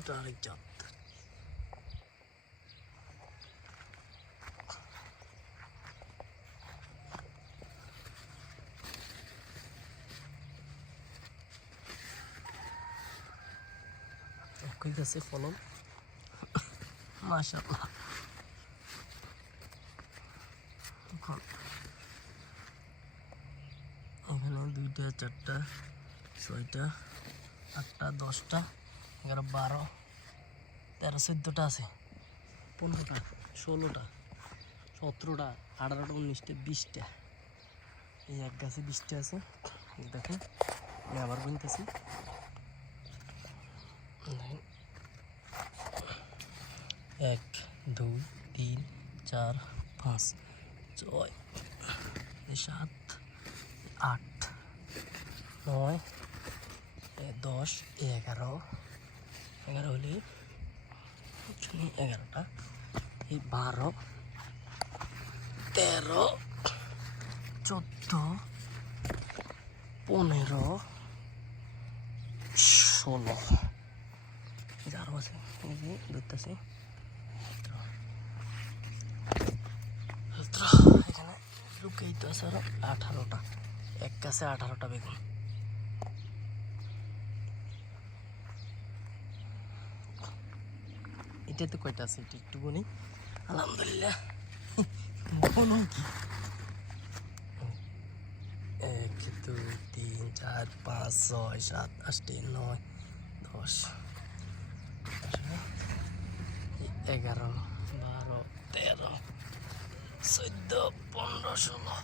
এটা আরেক জাত একই গাছে ফলন মাশাআল্লাহ। এখন দুইটা, চারটা, ছয়টা, আটটা, দশটা, এগারো, বারো, তেরো, চোদ্দোটা আছে। পনেরোটা, ষোলোটা, সতেরোটা, আঠারোটা, উনিশটা, বিশটা। এই এক গাছে বিশটা আছে। দেখেন আবার বলতেছি দেখেন। এক, দুই, তিন, চার, পাঁচ, ছয়, সাত, আট, নয়, দশ, এগারো। এগারো হলে এগারোটা। এই বারো, তেরো, চোদ্দ, পনেরো, ষোলো। এই যে আরও আছে। এই যে দেখতেছি এখানে লুকেই তো আছে আরও আঠারোটা। এক গাছে আঠারোটা বেগুন। এটাতে কয়টা আছে? এটা একটু গুনি। আলহামদুলিল্লাহ। কি? এক, দুই, তিন, চার, পাঁচ, ছয়, সাত আটটি নয়, দশ। এগারো, বারো, তেরো। চোদ্দ পনেরো ষোলো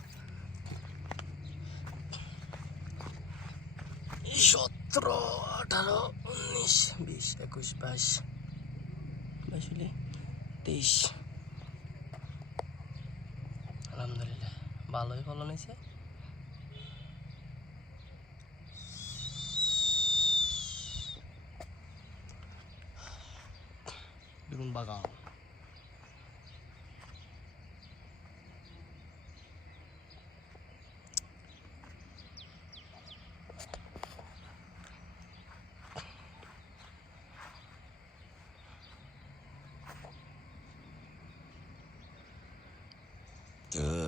সতেরো আঠারো উনিশ বিশ, একুশ, বাইশ। বাইশ হলে তেইশ। আলহামদুলিল্লাহ ভালোই ফলন হয়েছে বেগুন Ugh.